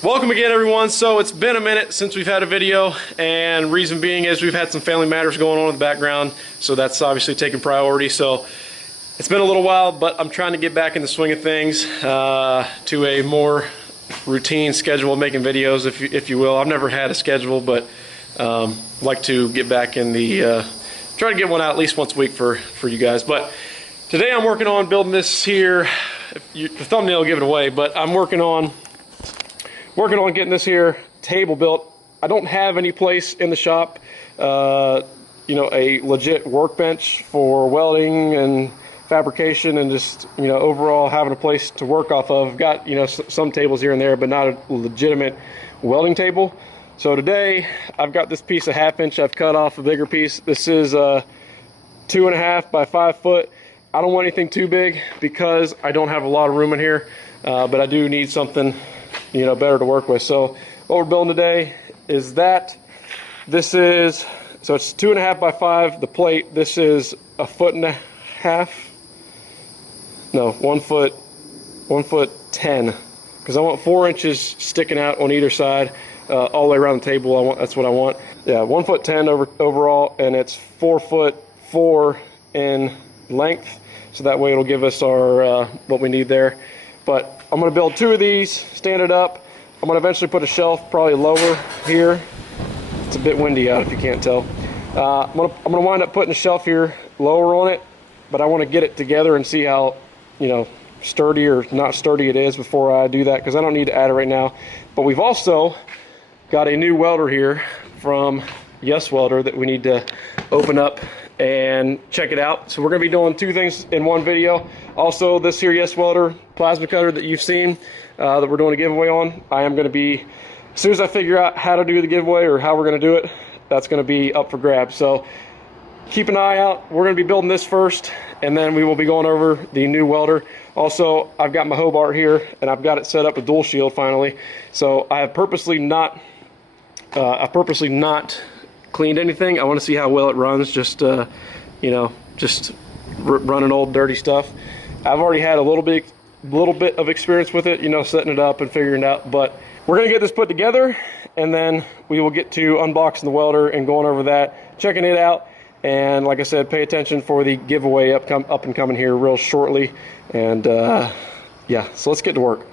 Welcome again, everyone. So it's been a minute since we've had a video, and reason being is we've had some family matters going on in the background, so that's obviously taking priority. So it's been a little while, but I'm trying to get back in the swing of things, to a more routine schedule of making videos, if you will. I've never had a schedule, but like to get back in the try to get one out at least once a week for you guys. But today I'm working on building this here. The thumbnail will give it away, but I'm working on getting this here table built. I don't have any place in the shop, you know, a legit workbench for welding and fabrication and just, you know, overall having a place to work off of. I've got, you know, some tables here and there, but not a legitimate welding table. So today I've got this piece of 1/2 inch. I've cut off a bigger piece. This is 2.5 by 5 foot. I don't want anything too big because I don't have a lot of room in here, but I do need something, you know, better to work with. So what we're building today is that. This is, so it's 2.5 by 5, the plate. This is 1.5 feet, no, 1 foot 10, because I want 4 inches sticking out on either side, all the way around the table. That's what I want. Yeah, 1 foot 10 overall, and it's 4 foot 4 in length, so that way it'll give us our what we need there. But I'm going to build 2 of these, stand it up. I'm going to eventually put a shelf probably lower here. It's a bit windy out if you can't tell. I'm going to wind up putting a shelf here lower on it, but I want to get it together and see how, you know, sturdy or not sturdy it is before I do that, because I don't need to add it right now. But we've also got a new welder here from YesWelder that we need to open up and check it out. So we're going to be doing 2 things in one video. Also, this here YesWelder plasma cutter that you've seen that we're doing a giveaway on, I am going to be, as soon as I figure out how to do the giveaway or how we're going to do it, that's going to be up for grabs. So keep an eye out. We're going to be building this first, and then we will be going over the new welder. Also, I've got my Hobart here, and I've got it set up with dual shield finally. So I have purposely not cleaned anything. I want to see how well it runs, just you know, just running old dirty stuff. I've already had a little bit of experience with it, you know, setting it up and figuring it out. But we're gonna get this put together, and then we will get to unboxing the welder and going over that, checking it out. And like I said, pay attention for the giveaway up and coming here real shortly. And yeah, so let's get to work.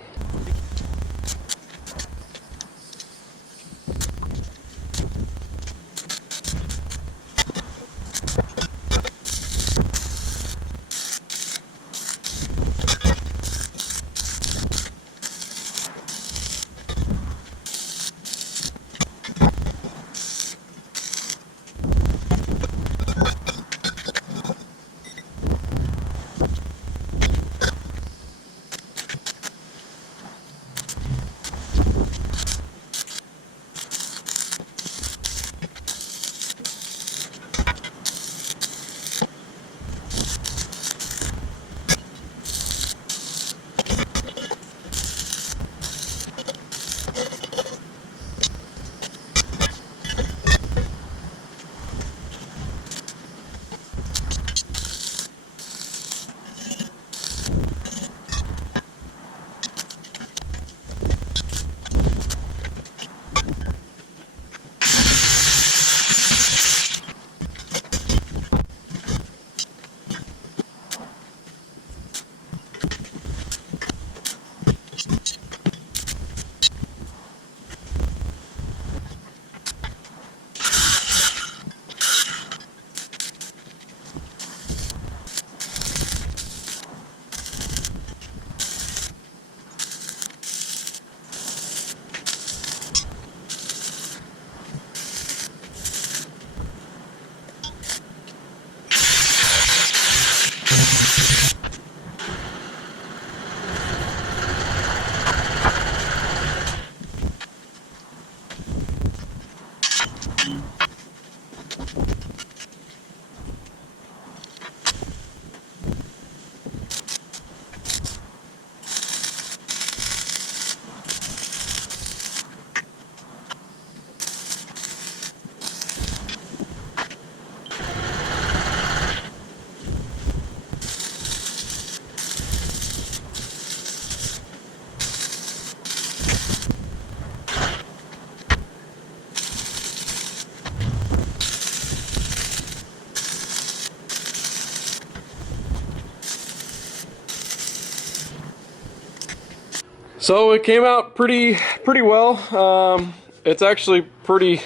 So it came out pretty well. It's actually pretty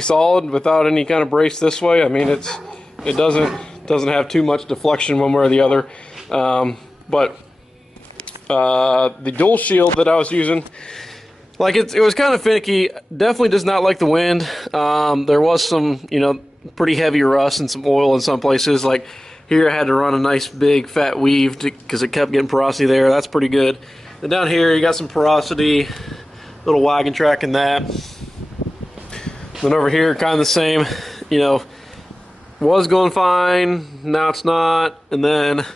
solid without any kind of brace this way. I mean, it doesn't have too much deflection one way or the other. But the dual shield that I was using, like it was kind of finicky. Definitely does not like the wind. There was some, you know, pretty heavy rust and some oil in some places. Like here I had to run a nice big fat weave because it kept getting porosity there. That's pretty good. And down here you got some porosity, little wagon track in that. Then over here kind of the same, you know, was going fine, now it's not. And then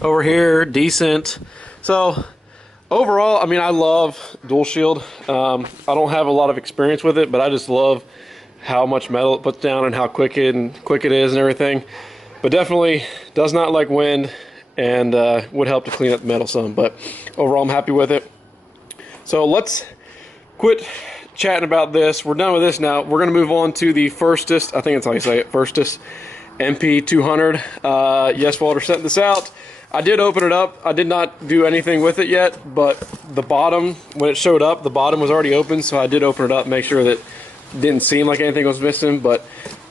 over here, decent. So overall, I mean, I love dual shield. I don't have a lot of experience with it, but I just love how much metal it puts down and how quick it is and everything. But definitely does not like wind, and would help to clean up the metal some. But overall, I'm happy with it. So let's quit chatting about this. We're done with this now. We're going to move on to the Firstess, I think that's how you say it, Firstess MP200. YesWelder sent this out. I did open it up. I did not do anything with it yet, but the bottom, when it showed up, the bottom was already open, so I did open it up, make sure that it didn't seem like anything was missing. But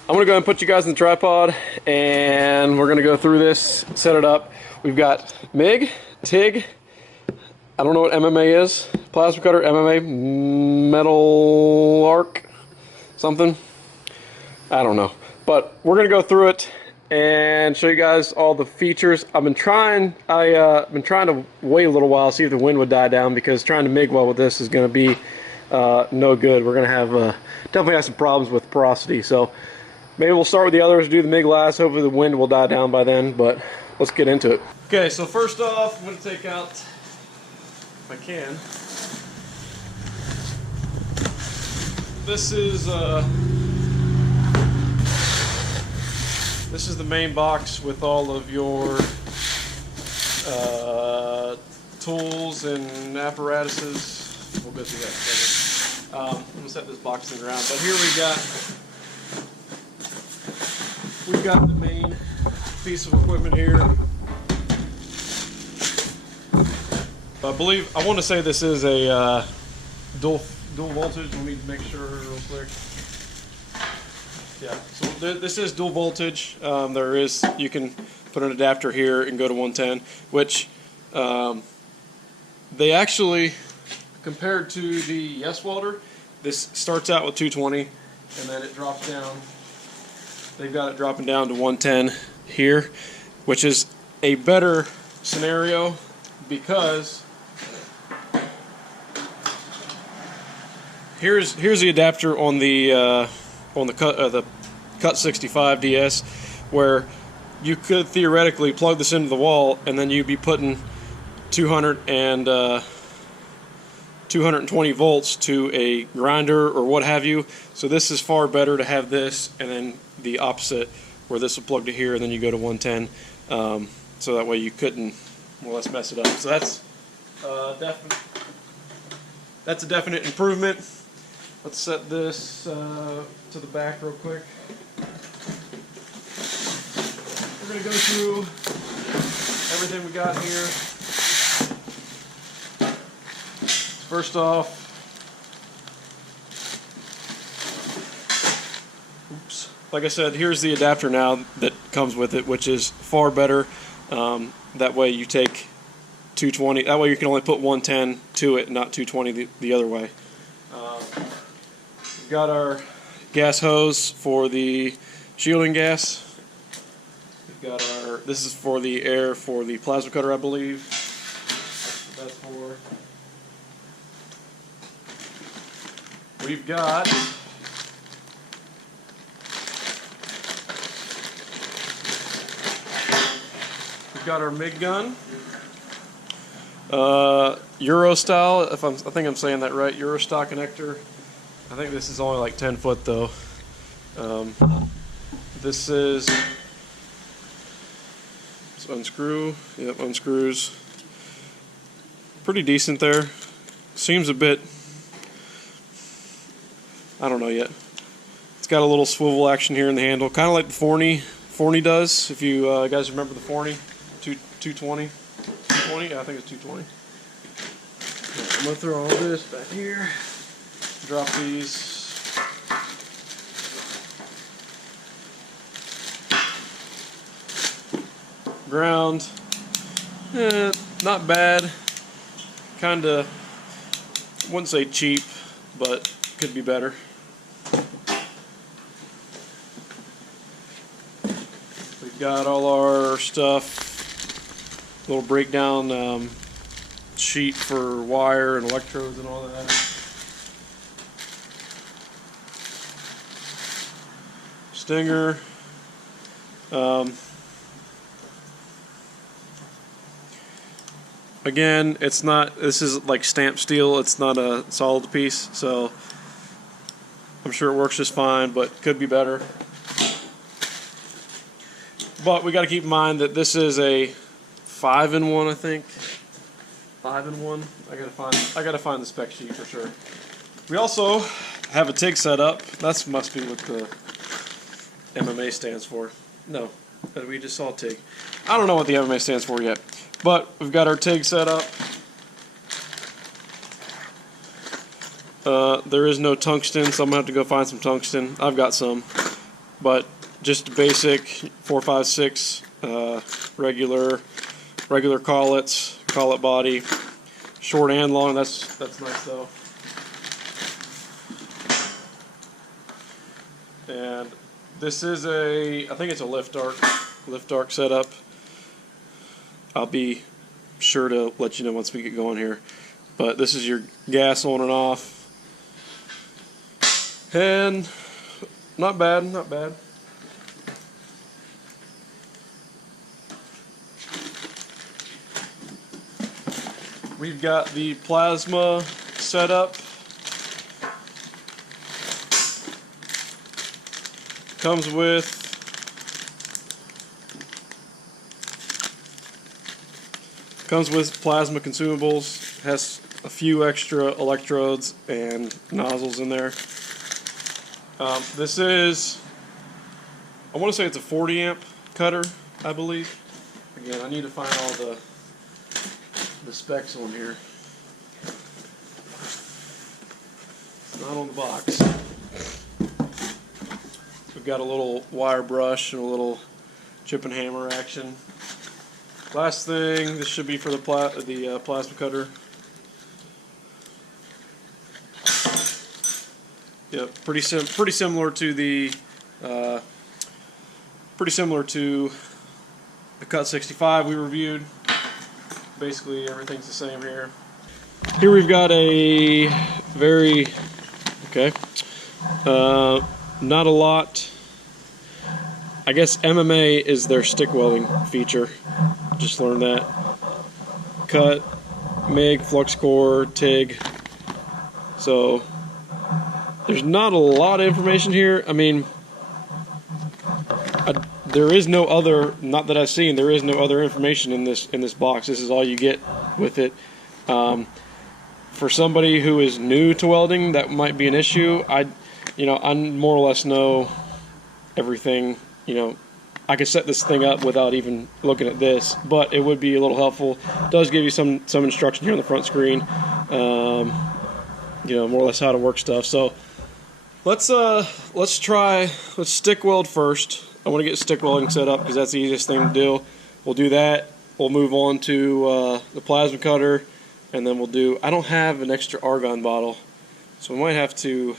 I'm going to go ahead and put you guys in the tripod, and we're going to go through this, set it up. We've got MIG, TIG, I don't know what MMA is, plasma cutter, MMA, metal arc, something, I don't know. But we're going to go through it and show you guys all the features. I've been trying to wait a little while, see if the wind would die down, because trying to MIG weld with this is going to be no good. We're going to have definitely have some problems with porosity. So maybe we'll start with the others, do the MIG last. Hopefully the wind will die down by then, but let's get into it. Okay, so first off, I'm going to take out, if I can, this is the main box with all of your tools and apparatuses. We'll go through that in a second. I'm going to set this box in the ground, but here we've got the main piece of equipment here. I want to say this is a dual voltage. Let me make sure real quick. Yeah, so this is dual voltage. You can put an adapter here and go to 110, which they actually, compared to the YesWelder, this starts out with 220 and then it drops down. They've got it dropping down to 110 here, which is a better scenario because here's the adapter on the Cut 65 DS, where you could theoretically plug this into the wall and then you'd be putting 220 volts to a grinder or what have you. So this is far better to have this, and then the opposite, where this will plug to here and then you go to 110, so that way you couldn't more or less mess it up. So that's a definite improvement. Let's set this to the back real quick. We're going to go through everything we got here. First off, like I said, here's the adapter now that comes with it, which is far better. That way you take 220, that way you can only put 110 to it, not 220 the other way. We've got our gas hose for the shielding gas. We've got this is for the air for the plasma cutter, I believe. That's for. We've got our Mig Gun. Euro style, I think I'm saying that right, Euro style connector. I think this is only like 10 foot though. This is, let's unscrew, yep, unscrews. Pretty decent there. Seems a bit, I don't know yet. It's got a little swivel action here in the handle, kind of like the Forney does, if you guys remember the Forney 220. 220? Yeah, I think it's 220. gonna throw all this back here. Drop these. Ground. Not bad. Kinda, wouldn't say cheap, but could be better. We've got all our stuff, little breakdown sheet for wire and electrodes and all that. Stinger. Again, it's not, this is like stamped steel, it's not a solid piece, so I'm sure it works just fine, but could be better. But we got to keep in mind that this is a 5-in-1, I think. 5-in-1. I gotta find the spec sheet for sure. We also have a TIG set up. That must be what the MMA stands for. No, we just saw TIG. I don't know what the MMA stands for yet. But we've got our TIG set up. There is no tungsten, so I'm going to have to go find some tungsten. I've got some. But just basic 456 regular collet body. Short and long, that's nice though. And this is I think it's a lift arc setup. I'll be sure to let you know once we get going here. But this is your gas on and off. And not bad, not bad. We've got the plasma setup. Comes with plasma consumables, has a few extra electrodes and nozzles in there. This is, I want to say it's a 40 amp cutter, I believe. Again, I need to find all the specs on here. It's not on the box. We've got a little wire brush and a little chip and hammer action. Last thing, this should be for the plasma cutter. Yep, pretty similar to the Cut 65 we reviewed. Basically, everything's the same here. Here we've got a very not a lot. I guess MMA is their stick welding feature. Just learned that. Cut, MIG, flux core, TIG. So there's not a lot of information here. I mean, there is no other, not that I've seen, there is no other information in this box. This is all you get with it. For somebody who is new to welding, that might be an issue. I more or less know everything. I could set this thing up without even looking at this, but it would be a little helpful. It does give you some instruction here on the front screen, more or less how to work stuff. So let's stick weld first. I want to get stick welding set up because that's the easiest thing to do. We'll do that. We'll move on to the plasma cutter, and then we'll do. I don't have an extra argon bottle, so we might have to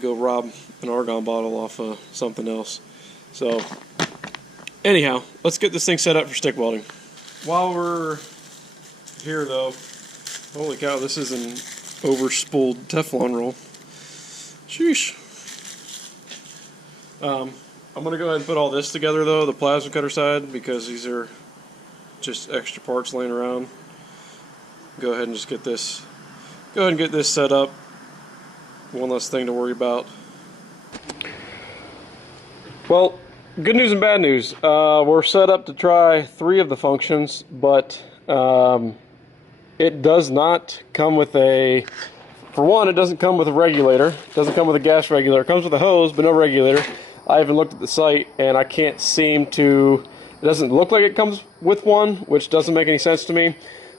go rob an argon bottle off of something else. So anyhow, let's get this thing set up for stick welding. While we're here though, holy cow, this is an overspooled Teflon roll. Sheesh. I'm going to go ahead and put all this together though, the plasma cutter side, because these are just extra parts laying around. Go ahead and just get this set up. One less thing to worry about. Well, good news and bad news. We're set up to try 3 of the functions, but it does not come with a, for one, it doesn't come with a regulator. It doesn't come with a gas regulator. It comes with a hose, but no regulator. I even looked at the site, and I can't seem to, it doesn't look like it comes with one, which doesn't make any sense to me.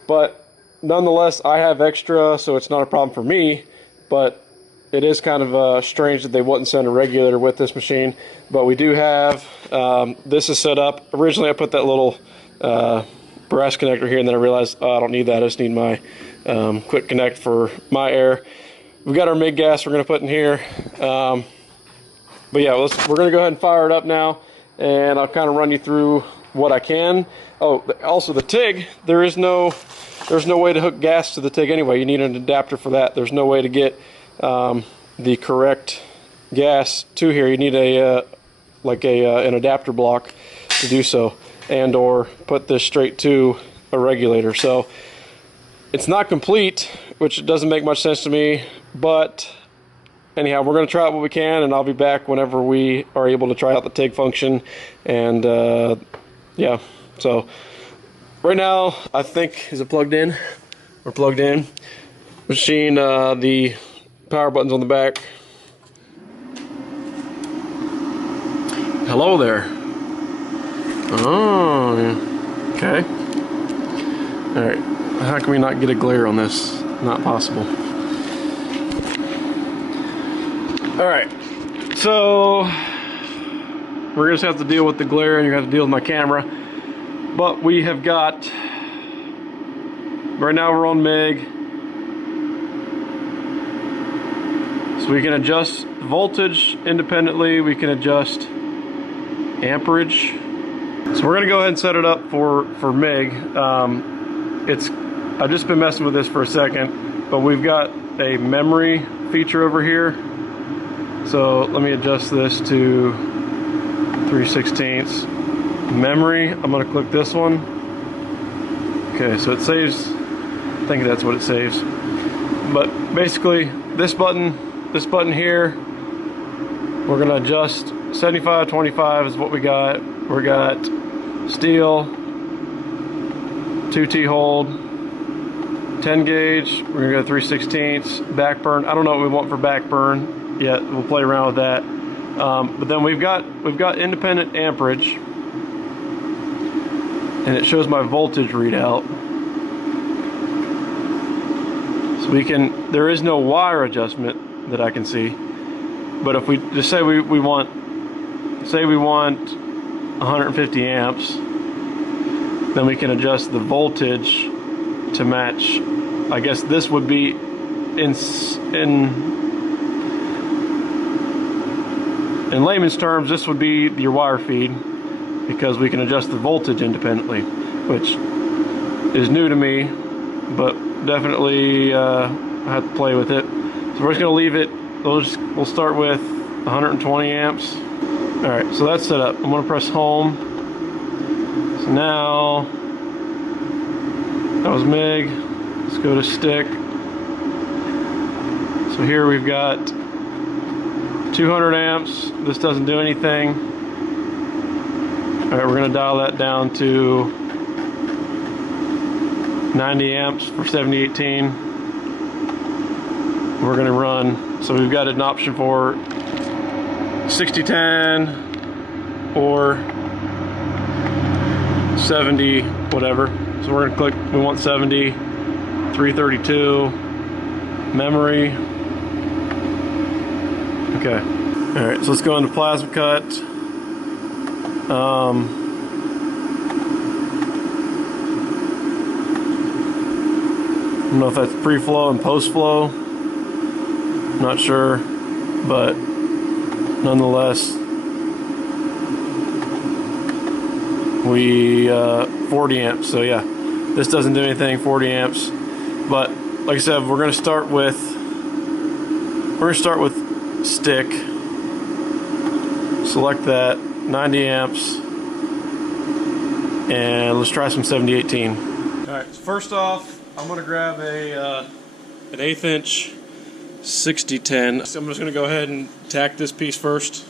But nonetheless, I have extra, so it's not a problem for me, but it is kind of strange that they wouldn't send a regulator with this machine. But we do have, this is set up. Originally I put that little brass connector here, and then I realized, oh, I don't need that. I just need my quick connect for my air. We've got our MIG gas we're going to put in here. But yeah, we're going to go ahead and fire it up now, and I'll kind of run you through what I can. Oh, also the TIG, there's no way to hook gas to the TIG anyway. You need an adapter for that. There's no way to get the correct gas to here. You need a an adapter block to do so, and or put this straight to a regulator. So it's not complete, which doesn't make much sense to me, but anyhow, we're going to try out what we can, and I'll be back whenever we are able to try out the TIG function. And yeah, so right now I think, is it plugged in? We're plugged in. Machine, the power button's on the back. Hello there. Oh, yeah. Okay. Alright, how can we not get a glare on this? Not possible. Alright, so we're going to have to deal with the glare, and you're going to have to deal with my camera. But we have got, right now we're on MIG. So we can adjust voltage independently, we can adjust amperage. So we're going to go ahead and set it up for MIG. I've just been messing with this for a second, but we've got a memory feature over here. So let me adjust this to 3/16 memory. I'm going to click this one. Okay, so it saves, I think that's what it saves. But basically, this button here, we're going to adjust 75/25 is what we got. We got steel, 2T hold, 10 gauge, we're going to go 3/16, back burn. I don't know what we want for back burn yet. We'll play around with that. But then we've got independent amperage, and it shows my voltage readout. So there is no wire adjustment that I can see. But if we just say we want 150 amps, then we can adjust the voltage to match. I guess this would be in layman's terms, this would be your wire feed, because we can adjust the voltage independently, which is new to me, but definitely I have to play with it. So we're just going to leave it. We'll start with 120 amps. Alright, so that's set up. I'm going to press home. So now, that was MIG. Let's go to stick. So here we've got 200 amps. This doesn't do anything. Alright, we're going to dial that down to 90 amps for 7018. We're going to run. So we've got an option for 6010 or 70 whatever. So we're going to click, we want 70, 332, memory. Okay. Alright, so let's go into plasma cut. I don't know if that's pre-flow and post-flow. Not sure, but nonetheless, we 40 amps. So yeah, this doesn't do anything. 40 amps, but like I said, we're going to start with stick. Select that 90 amps, and let's try some 7018. All right. So first off, I'm going to grab an 1/8 inch 6010. So I'm just going to go ahead and tack this piece first.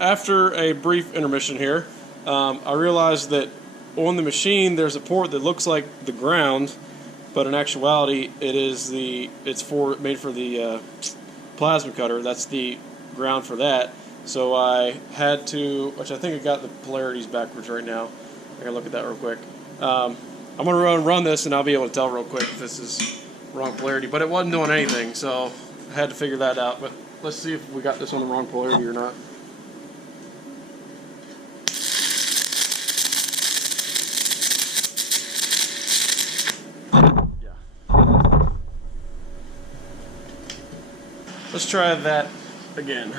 after a brief intermission here, I realized that on the machine there's a port that looks like the ground, but in actuality it's made for the plasma cutter. That's the ground for that. So I had to, which I think I got the polarities backwards right now. I gotta look at that real quick. I'm gonna run this and I'll be able to tell real quick if this is wrong polarity, but it wasn't doing anything, so I had to figure that out. But let's see if we got this on the wrong polarity or not. Yeah. Let's try that again.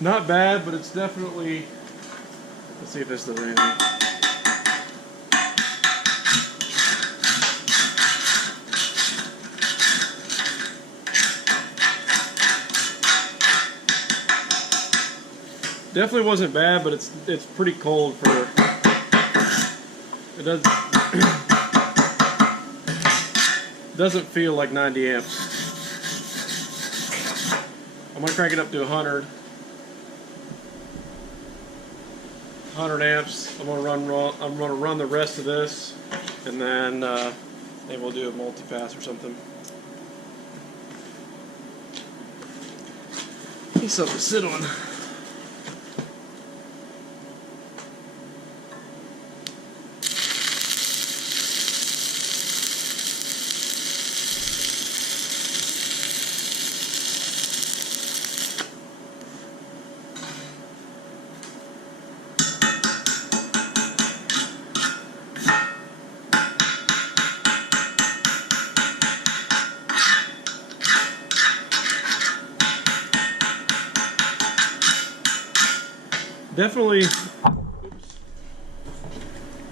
Not bad, but it's definitely, let's see if this does anything. Definitely wasn't bad, but it's pretty cold for, it doesn't feel like 90 amps. I'm gonna crank it up to 100 amps. I'm gonna run the rest of this, and then maybe we'll do a multi-pass or something. Need something to sit on.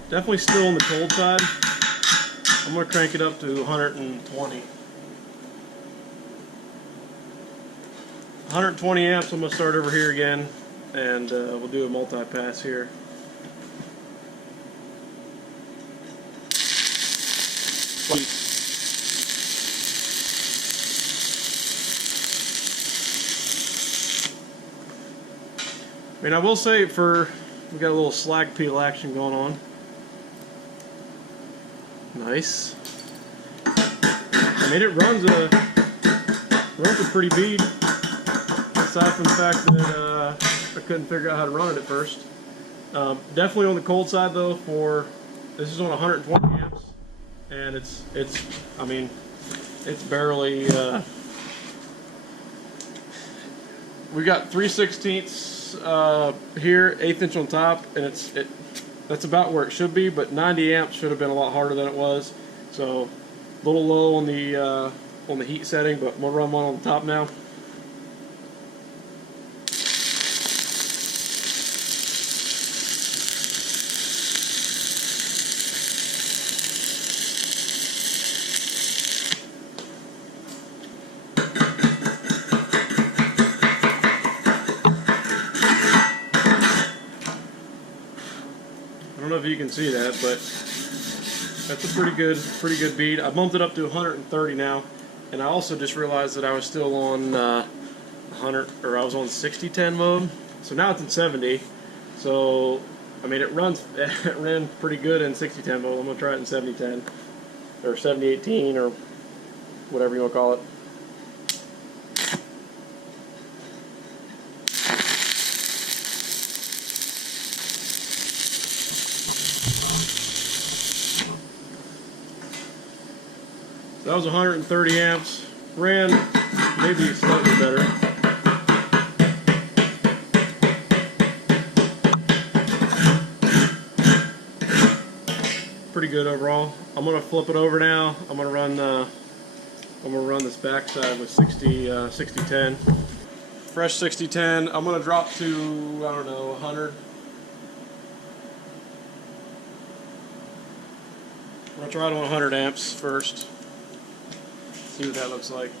Definitely still on the cold side. I'm going to crank it up to 120. 120 amps. I'm going to start over here again, and we'll do a multi-pass here. I mean, I will say we got a little slag peel action going on. Nice. I mean, it runs a pretty bead. Aside from the fact that I couldn't figure out how to run it at first. Definitely on the cold side though. This is on 120 amps, and it's barely. We got 3/16 here, 1/8 inch on top, and that's about where it should be. But 90 amps should have been a lot harder than it was. So a little low on the heat setting, but we'll run one on the top now. I don't know if you can see that, but that's a pretty good bead. I bumped it up to 130 now. And I also just realized that I was still on 100, or I was on 60-10 mode. So now it's in 70. So I mean, it ran pretty good in 60-10 mode. I'm gonna try it in 70-10 or 70-18 or whatever you want to call it. That was 130 amps. Ran maybe slightly better. Pretty good overall. I'm gonna flip it over now. I'm gonna run this backside with 60-10. Fresh 60-10. I'm gonna drop to, I don't know, 100. I'm gonna try it on 100 amps first. See what that looks like.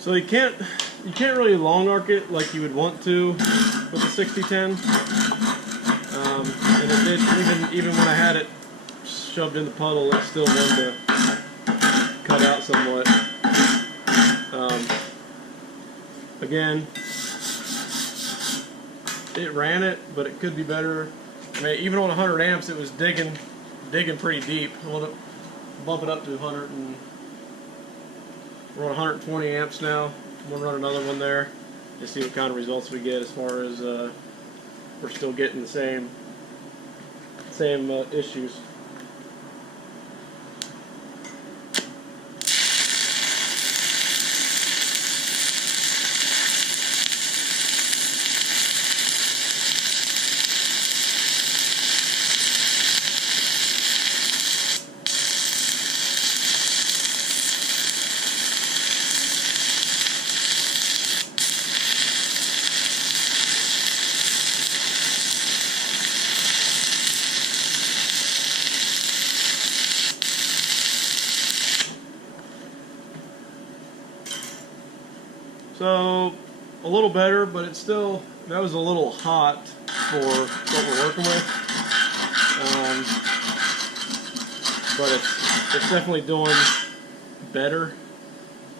So you can't really long arc it like you would want to with the 60-10, and it did, even when I had it shoved in the puddle, it still wanted to cut out somewhat. Again, it ran it, but it could be better. I mean, even on 100 amps, it was digging pretty deep. I want to bump it up to 100 and. We're on 120 amps now. I'm going to run another one there to see what kind of results we get as far as we're still getting the same issues. So a little better, but it's still, that was a little hot for what we're working with. But it's definitely doing better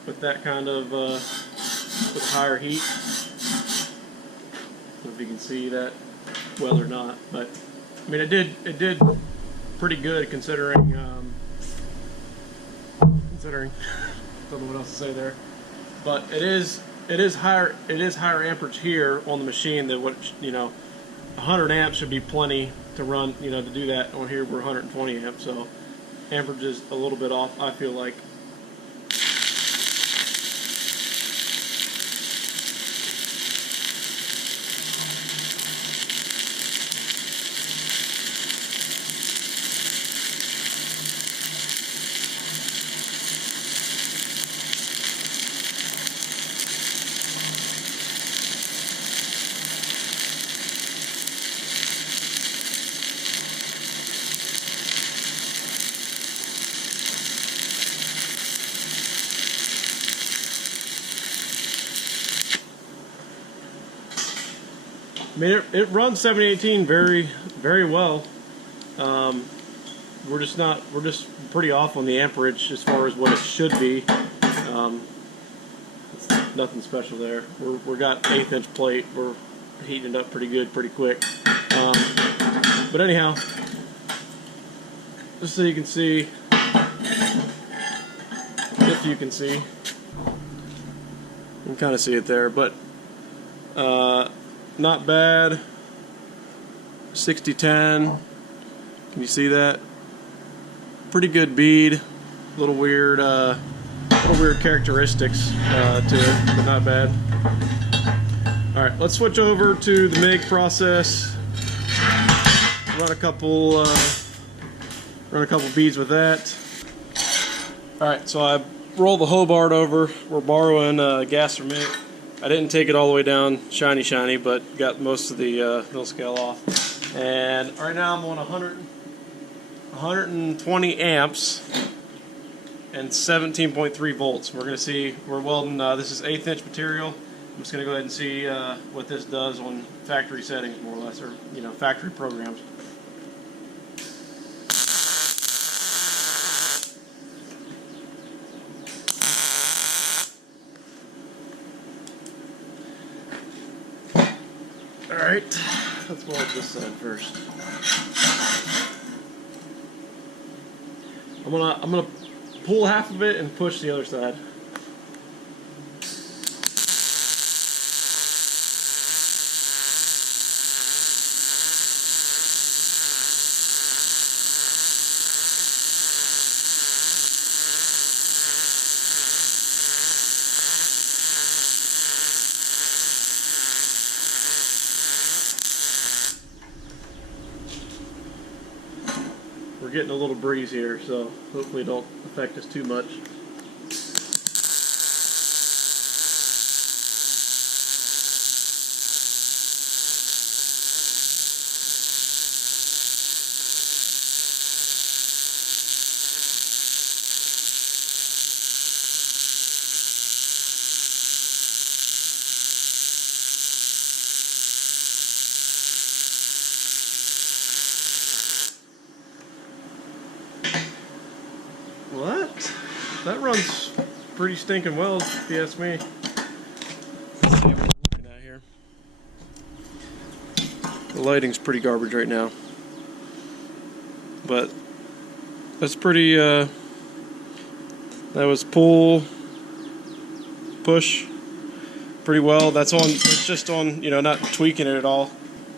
with that kind of with higher heat. I don't know if you can see that well or not, but I mean it did pretty good considering I don't know what else to say there. But it is higher amperage here on the machine than what, 100 amps should be plenty to run, to do that. On here we're 120 amps, so amperage is a little bit off, I feel like. I mean, it runs 70-18 very, very well. We're just pretty off on the amperage as far as what it should be. It's nothing special there. We're got 1/8 inch plate. We're heating it up pretty good, pretty quick. But anyhow, just so you can see, if you can see, you can kind of see it there, but not bad. 60-10. Can you see that? Pretty good bead. Little weird characteristics to it, but not bad. All right, let's switch over to the MIG process. Run a couple beads with that. All right, so I roll the Hobart over. We're borrowing gas from it. I didn't take it all the way down shiny, but got most of the mill scale off. And right now I'm on 120 amps and 17.3 volts. We're gonna see, we're welding, this is 1/8 inch material. I'm just gonna go ahead and see what this does on factory settings, more or less, or factory programs. Alright, let's weld this side first. I'm gonna pull half of it and push the other side. We're getting a little breeze here, so hopefully it don't affect us too much. What? That runs pretty stinking well, if you ask me. Let's see what we're looking at here. The lighting's pretty garbage right now, but that's pretty. That was pull, push, pretty well. That's on. It's just on. Not tweaking it at all.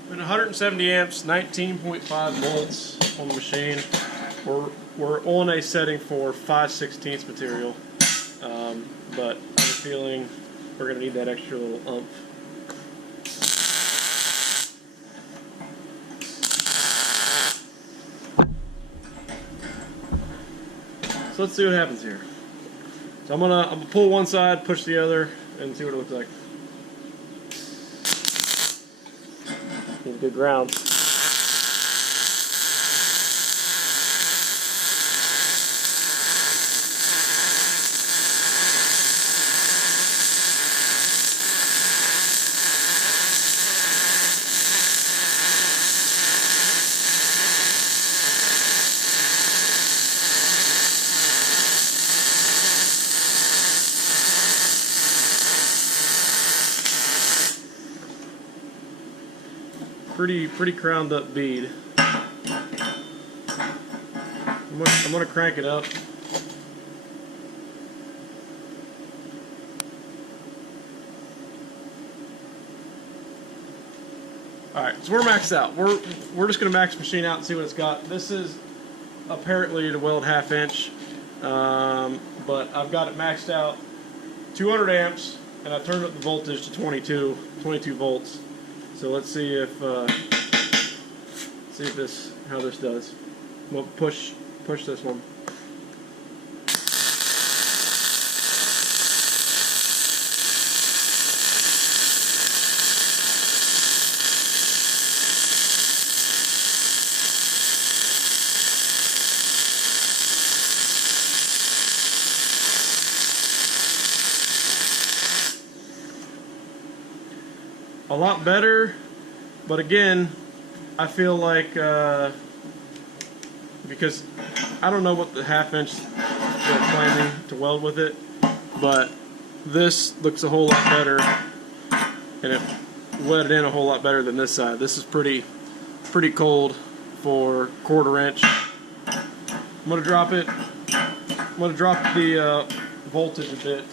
Been 170 amps, 19.5 volts on the machine. We're on a setting for 5/16 material, but I have a feeling we're going to need that extra little oomph. So let's see what happens here. So I'm gonna pull one side, push the other, and see what it looks like. Need good ground. Pretty crowned up bead. I'm gonna crank it up. Alright, so we're maxed out. We're just gonna max the machine out and see what it's got. This is apparently to weld 1/2 inch, but I've got it maxed out 200 amps, and I turned up the voltage to 22 volts. So let's see if how this does. We'll push this one. A lot better, but again, I feel like because I don't know what the 1/2 inch they're planning to weld with it, but this looks a whole lot better, and it wetted in a whole lot better than this side. This is pretty cold for 1/4 inch. I'm gonna drop it. I'm gonna drop the voltage a bit.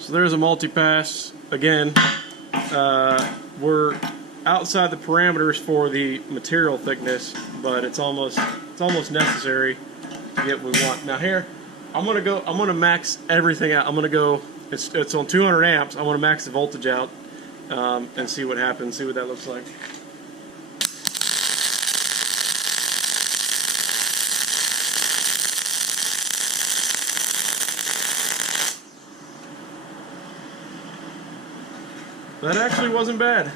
So there's a multi-pass. Again, we're outside the parameters for the material thickness, but it's almost necessary to get what we want. Now here, I'm gonna max everything out. I'm gonna go. It's on 200 amps. I want to max the voltage out and see what happens. See what that looks like. That actually wasn't bad.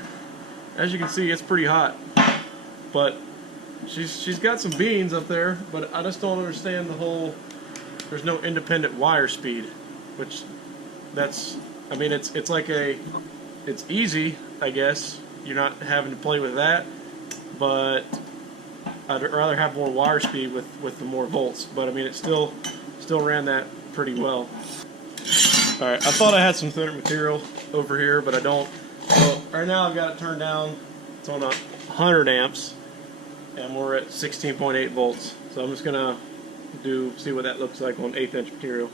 As you can see, it's pretty hot. But she's got some beans up there, but I just don't understand the whole, there's no independent wire speed, which I mean, it's like it's easy, I guess. You're not having to play with that, but I'd rather have more wire speed with the more volts. But I mean, it still ran that pretty well. Alright, I thought I had some thinner material over here, but I don't. So right now I've got it turned down. It's on 100 amps, and we're at 16.8 volts. So I'm just gonna see what that looks like on 1/8 inch material.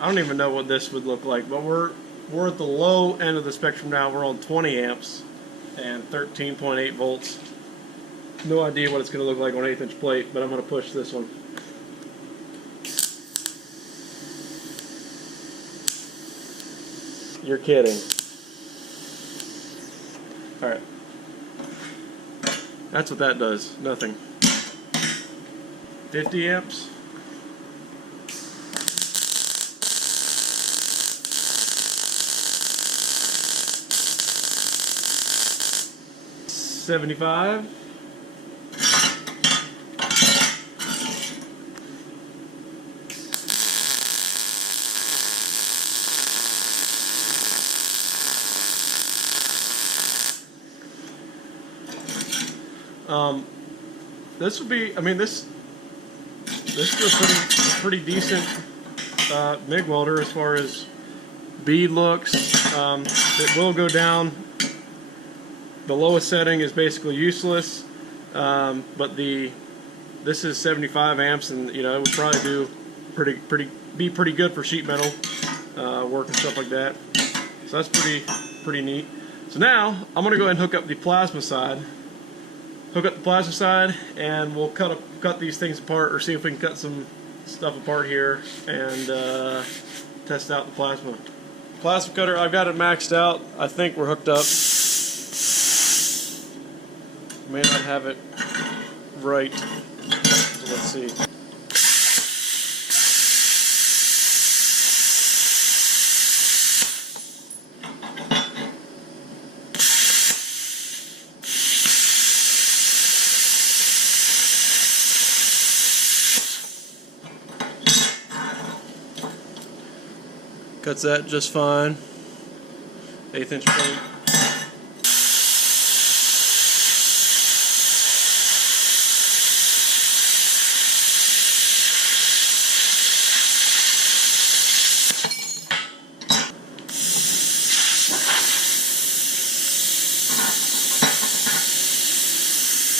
I don't even know what this would look like, but we're at the low end of the spectrum now. We're on 20 amps and 13.8 volts. No idea what it's going to look like on 1/8 inch plate, but I'm going to push this one. You're kidding. Alright. That's what that does. Nothing. 50 amps. 75. This would be, I mean, this is a pretty decent MIG welder as far as bead looks. It will go down. The lowest setting is basically useless, but this is 75 amps, and you know it would probably do be pretty good for sheet metal work and stuff like that. So that's pretty neat. So now I'm gonna go ahead and hook up the plasma side. And we'll cut these things apart, or see if we can cut some stuff apart here and test out the plasma. Plasma cutter, I've got it maxed out. I think we're hooked up. May not have it right, so let's see. Cuts that just fine. 1/8 inch plate.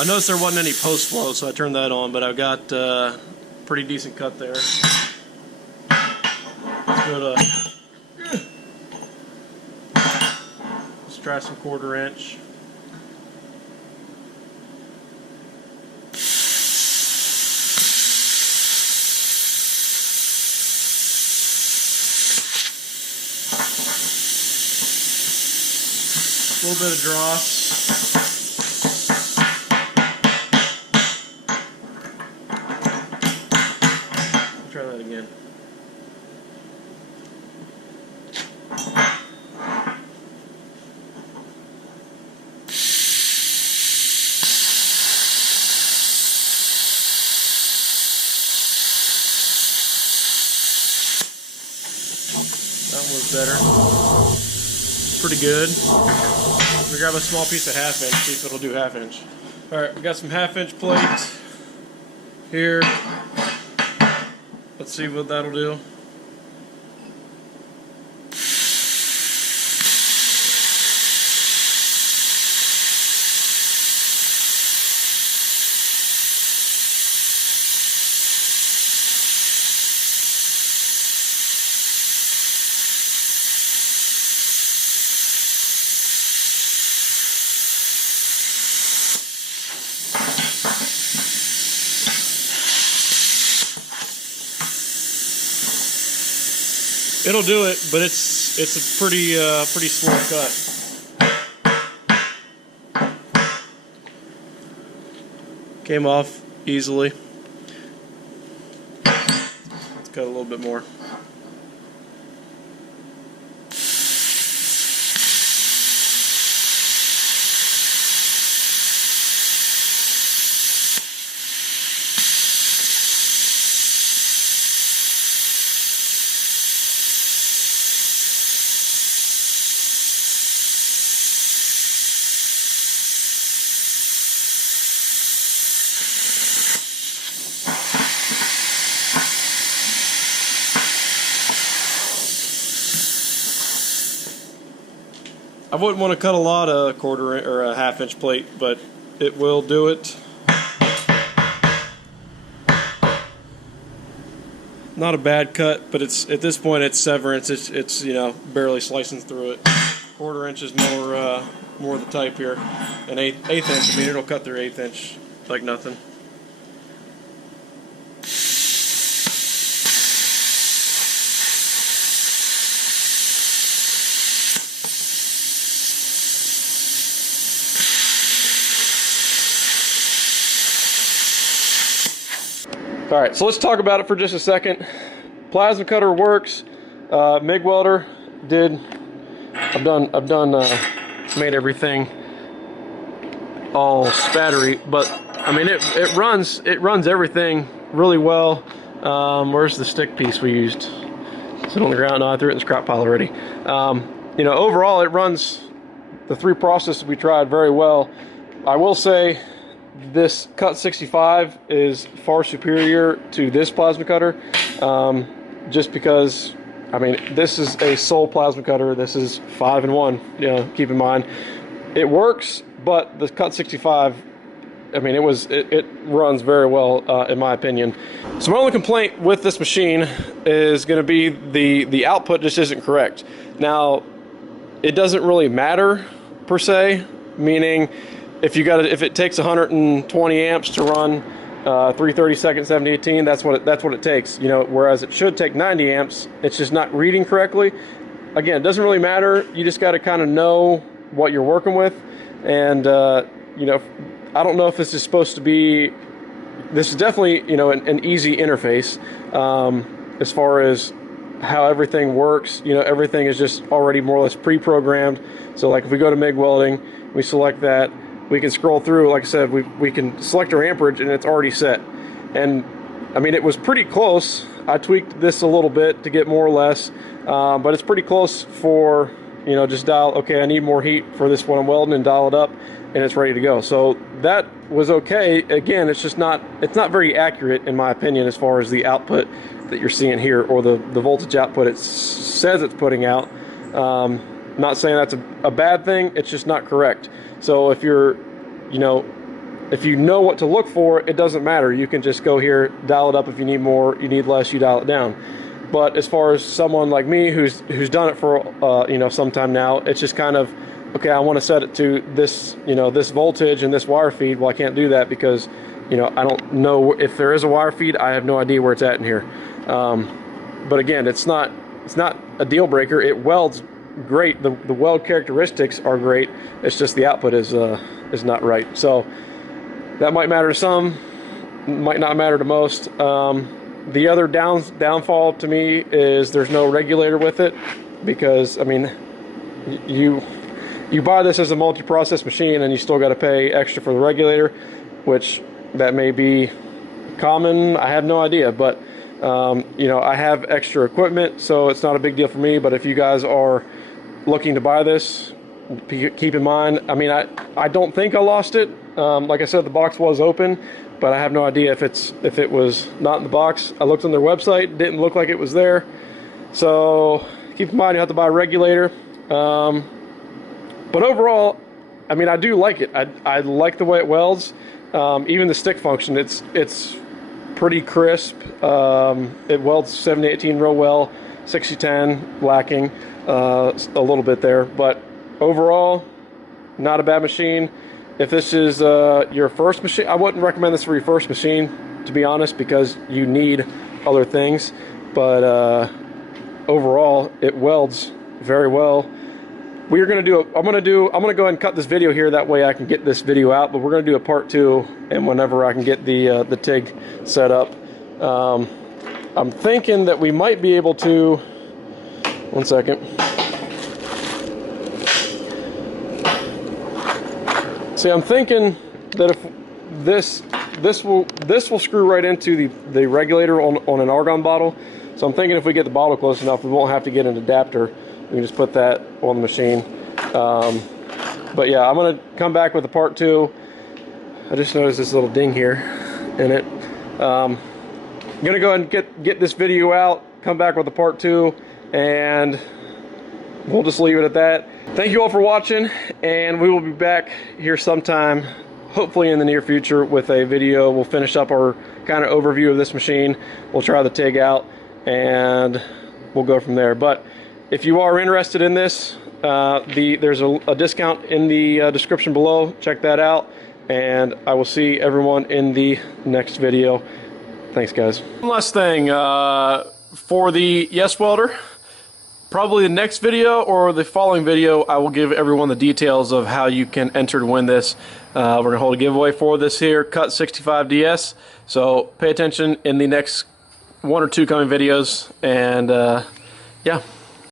I noticed there wasn't any post flow, so I turned that on, but I've got pretty decent cut there. Let's go to, let's try some 1/4 inch. A little bit of dross. Try that again. That one was better. Pretty good. I'm gonna grab a small piece of 1/2 inch, see if it'll do 1/2 inch. Alright, we got some 1/2 inch plates here. Let's see what that'll do. It'll do it, but it's a pretty slow cut. Came off easily. Let's cut a little bit more. I wouldn't want to cut a lot of 1/4 or a 1/2 inch plate, but it will do it. Not a bad cut, but it's at this point it's severance. It's you know, barely slicing through it. 1/4 inch is more the type here. An eighth inch. I mean, it'll cut through 1/8 inch like nothing. Alright, so let's talk about it for just a second. Plasma cutter works. Mig welder did. I've done made everything all spattery, but I mean it runs everything really well. Where's the stick piece we used? Sit on the ground. No, I threw it in the scrap pile already. You know, overall it runs the 3 processes we tried very well. I will say this Cut 65 is far superior to this plasma cutter, just because, I mean, this is a sole plasma cutter. This is 5-in-1. You know, keep in mind, it works, but the Cut 65, I mean, it runs very well in my opinion. So my only complaint with this machine is going to be the output just isn't correct. Now, it doesn't really matter per se, meaning if it takes 120 amps to run 332nd 7018, that's what it takes. You know, whereas it should take 90 amps. It's just not reading correctly. Again, it doesn't really matter. You just got to kind of know what you're working with, and you know, I don't know if this is supposed to be. This is definitely, you know, an easy interface as far as how everything works. You know, everything is just already more or less pre-programmed. So like if we go to MIG welding, we select that. We can scroll through, like I said, we can select our amperage and it's already set. And I mean, it was pretty close. I tweaked this a little bit to get more or less, but it's pretty close for, you know, just dial, okay, I need more heat for this one I'm welding, and dial it up and it's ready to go. So that was okay. Again, it's not very accurate in my opinion as far as the output that you're seeing here, or the voltage output it says it's putting out. Not saying that's a bad thing, it's just not correct. So if you're, you know, if you know what to look for, it doesn't matter. You can just go here, dial it up if you need more, you need less, you dial it down. But as far as someone like me who's done it for you know, some time now, it's just kind of, okay, I want to set it to this, you know, this voltage and this wire feed. Well, I can't do that because, you know, I don't know if there is a wire feed. I have no idea where it's at in here. But again, it's not a deal breaker. It welds great. The weld characteristics are great. It's just the output is not right. So that might matter to some, might not matter to most. The other downfall to me is there's no regulator with it, because I mean, you buy this as a multi-process machine and you still got to pay extra for the regulator, which that may be common. I have no idea, but you know, I have extra equipment, so it's not a big deal for me. But if you guys are looking to buy this, keep in mind, I mean, I don't think I lost it. Like I said, the box was open, but I have no idea if it was not in the box. I looked on their website, didn't look like it was there. So keep in mind, you have to buy a regulator. But overall, I mean, I do like it. I like the way it welds. Even the stick function, it's pretty crisp. It welds 70-18 real well, 60-10 lacking a little bit there. But overall, not a bad machine. If this is your first machine, I wouldn't recommend this for your first machine, to be honest, because you need other things. But overall, it welds very well. We are going to do I'm going to go ahead and cut this video here, that way I can get this video out, but we're going to do a part 2, and whenever I can get the TIG set up. I'm thinking that we might be able to, one second. See, I'm thinking that if this will screw right into the regulator on an argon bottle. So I'm thinking if we get the bottle close enough, we won't have to get an adapter. We can just put that on the machine. But yeah, I'm gonna come back with a part 2. I just noticed this little ding here in it. I'm gonna go ahead and get this video out, come back with a part 2, and we'll just leave it at that. Thank you all for watching, and we will be back here sometime, hopefully in the near future, with a video. We'll finish up our kind of overview of this machine. We'll try the TIG out, and we'll go from there. But if you are interested in this, there's a discount in the description below. Check that out, and I will see everyone in the next video. Thanks, guys. One last thing, for the YesWelder, probably the next video or the following video, I will give everyone the details of how you can enter to win this. We're going to hold a giveaway for this here, Cut 65DS. So pay attention in the next 1 or 2 coming videos, and yeah.